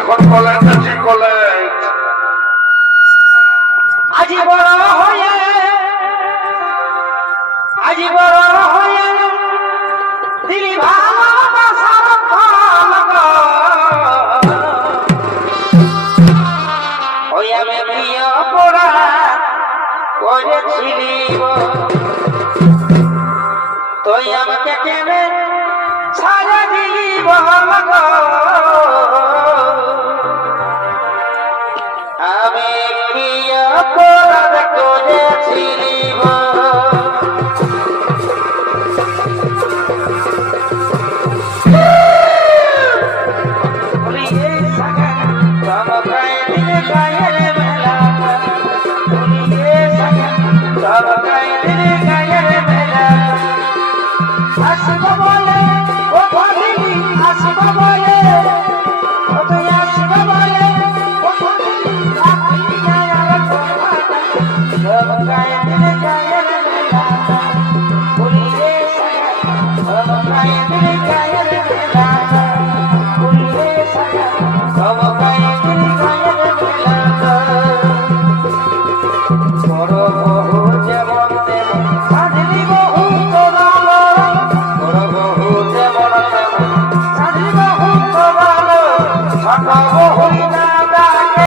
এখন কলেজ আছে কলেজ আজি বড় হয়ে আজি বড় হয়ে দিলি ভালোবাসার ফল গো। ওই আমি প্রিয় পোড়া করেছিলি। তুই আমাকে কেনে বল গো। আমি প্রিয় অপরাধ করেছিলি গো। থাকা হরি না